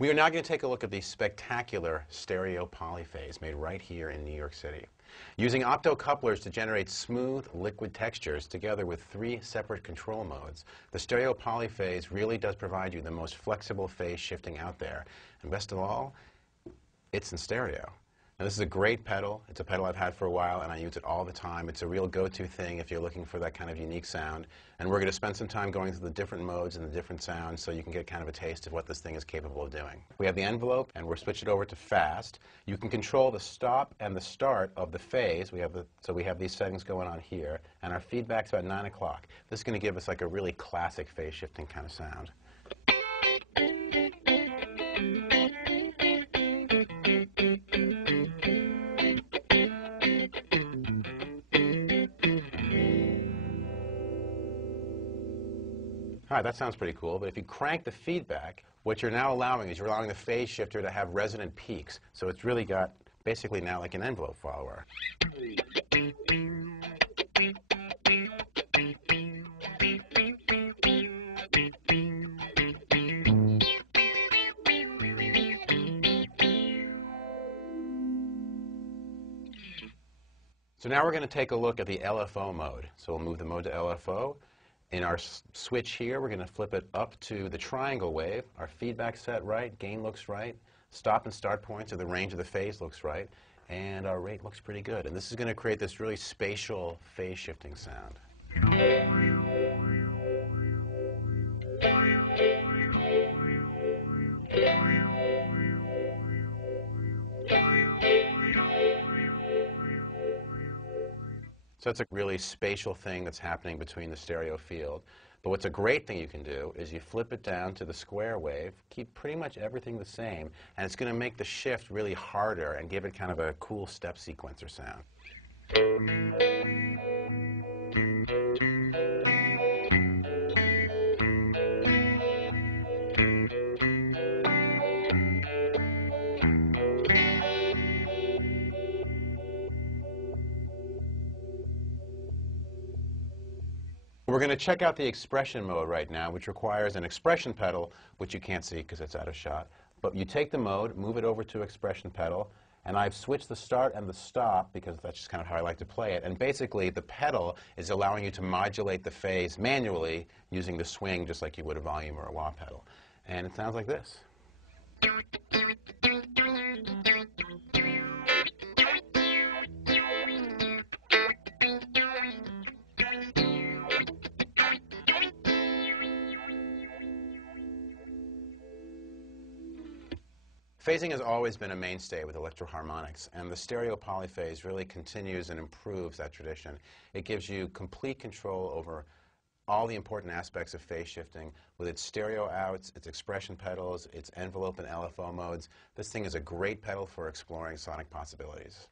We are now going to take a look at the spectacular stereo polyphase made right here in New York City. Using optocouplers to generate smooth, liquid textures together with 3 separate control modes, the stereo polyphase really does provide you the most flexible phase shifting out there. And best of all, it's in stereo. Now, this is a great pedal. It's a pedal I've had for a while, and I use it all the time. It's a real go-to thing if you're looking for that kind of unique sound. And we're going to spend some time going through the different modes and the different sounds so you can get kind of a taste of what this thing is capable of doing. We have the envelope, and we're switching it over to fast. You can control the stop and the start of the phase. So we have these settings going on here, and our feedback's about 9 o'clock. This is going to give us like a really classic phase shifting kind of sound. All right, that sounds pretty cool, but if you crank the feedback, what you're now allowing is you're allowing the phase shifter to have resonant peaks. So it's really got basically now like an envelope follower. So now we're going to take a look at the LFO mode. So we'll move the mode to LFO. In our switch here, we're going to flip it up to the triangle wave. Our feedback's set right, gain looks right, stop and start points or the range of the phase looks right, and our rate looks pretty good. And this is going to create this really spatial phase shifting sound. So it's a really spatial thing that's happening between the stereo field. But what's a great thing you can do is you flip it down to the square wave, keep pretty much everything the same, and it's going to make the shift really harder and give it kind of a cool step sequencer sound. We're going to check out the expression mode right now, which requires an expression pedal, which you can't see because it's out of shot. But you take the mode, move it over to expression pedal, and I've switched the start and the stop because that's just kind of how I like to play it. And basically, the pedal is allowing you to modulate the phase manually using the swing just like you would a volume or a wah pedal. And it sounds like this. Phasing has always been a mainstay with Electro-Harmonix, and the stereo polyphase really continues and improves that tradition. It gives you complete control over all the important aspects of phase shifting with its stereo outs, its expression pedals, its envelope and LFO modes. This thing is a great pedal for exploring sonic possibilities.